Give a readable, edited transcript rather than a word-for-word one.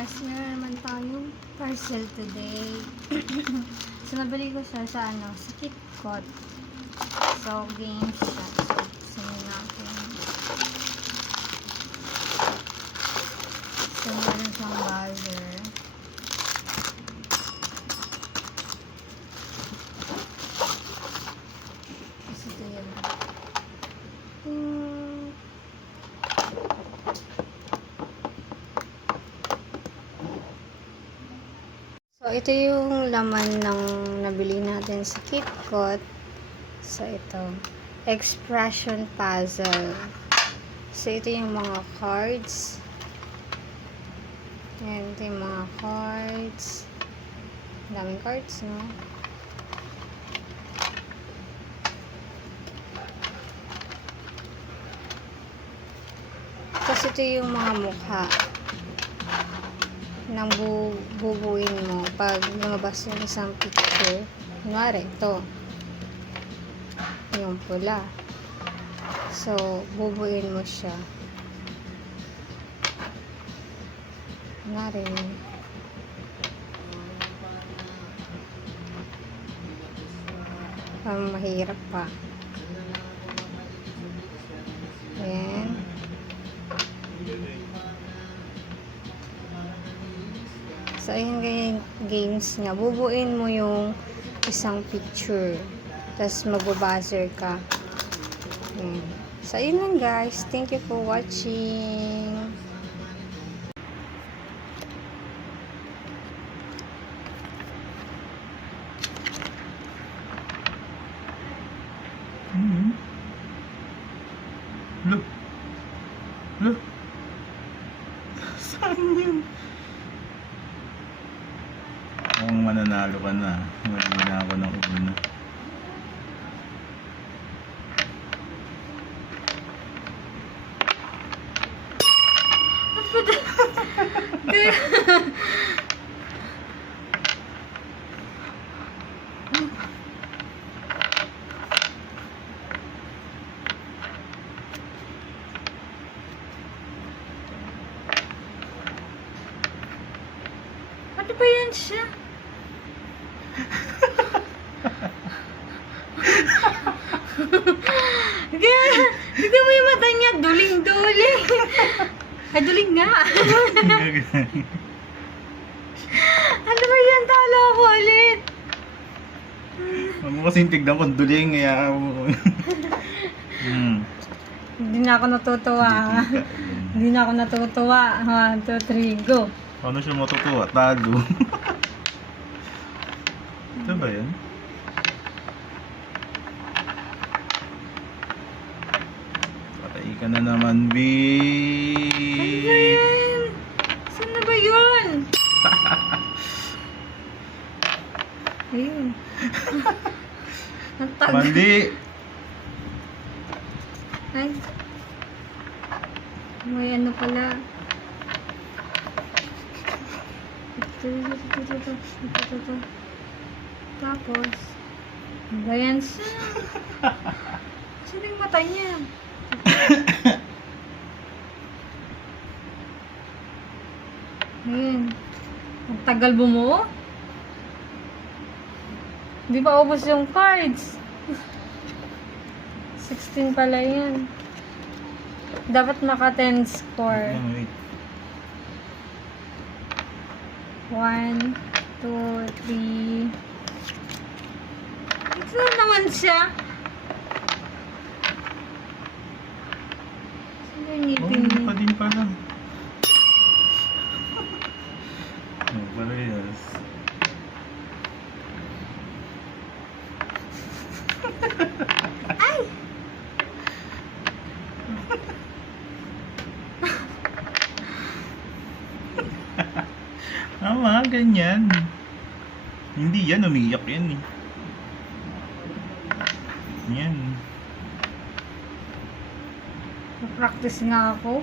guys, meron naman tayong parcel today. So, nabili ko siya sa sa KitKat. So, games siya. So, buksan natin. So, meron siyang buzzer. Kasi ito yun. So, ito yung laman ng nabili natin sa KitKat. So, ito. Expression puzzle. So, ito yung mga cards. Ayan, ito yung mga cards. Daming cards, no? Tapos, ito yung mga mukha nang bubuin mo pag lumabas yung isang picture. Kunwari, ito. Yung pula. So, bubuin mo siya. Kunwari. Parang mahirap pa. Ayan. So, ayun ganyan games nga. Bubuin mo yung isang picture. Tapos, magbabuzzer ka. Ayan. So, ayun lang guys. Thank you for watching. Look. Look. Saan yun? Kung mananalo ka na, mali na ako ng una. Ano ba yan siya? Hindi mo yung mata niya, duling-duling. Ay, duling nga. Ano ba yan? Talo ako ulit. Huwag mo kasing tignan kung duling, kaya Hindi na ako natutuwa. Hindi na ako natutuwa. 1, 2, 3, go. Paano siya matutuwa? Talo. Ito ba yan? Patay ka na naman, B. Ano ba yan? Saan na ba yun? Ayun. Ang tagal. Mandi. Ay. May ano pala. Ito. Tapos, ano ba yan siya? Saan yung mata niya? Ayun. Ang tagal bumuo. Di ba ubos yung cards? 16 pala yan. Dapat naka 10 score. Wait. 1, 2, 3. Ito na naman siya. Saan yung ngipin Oh, niya? pa din pala. Oh, parehas. Ay! Tama, ganyan. Hindi yan, umiyak yan eh. Yan. Practice nga ako.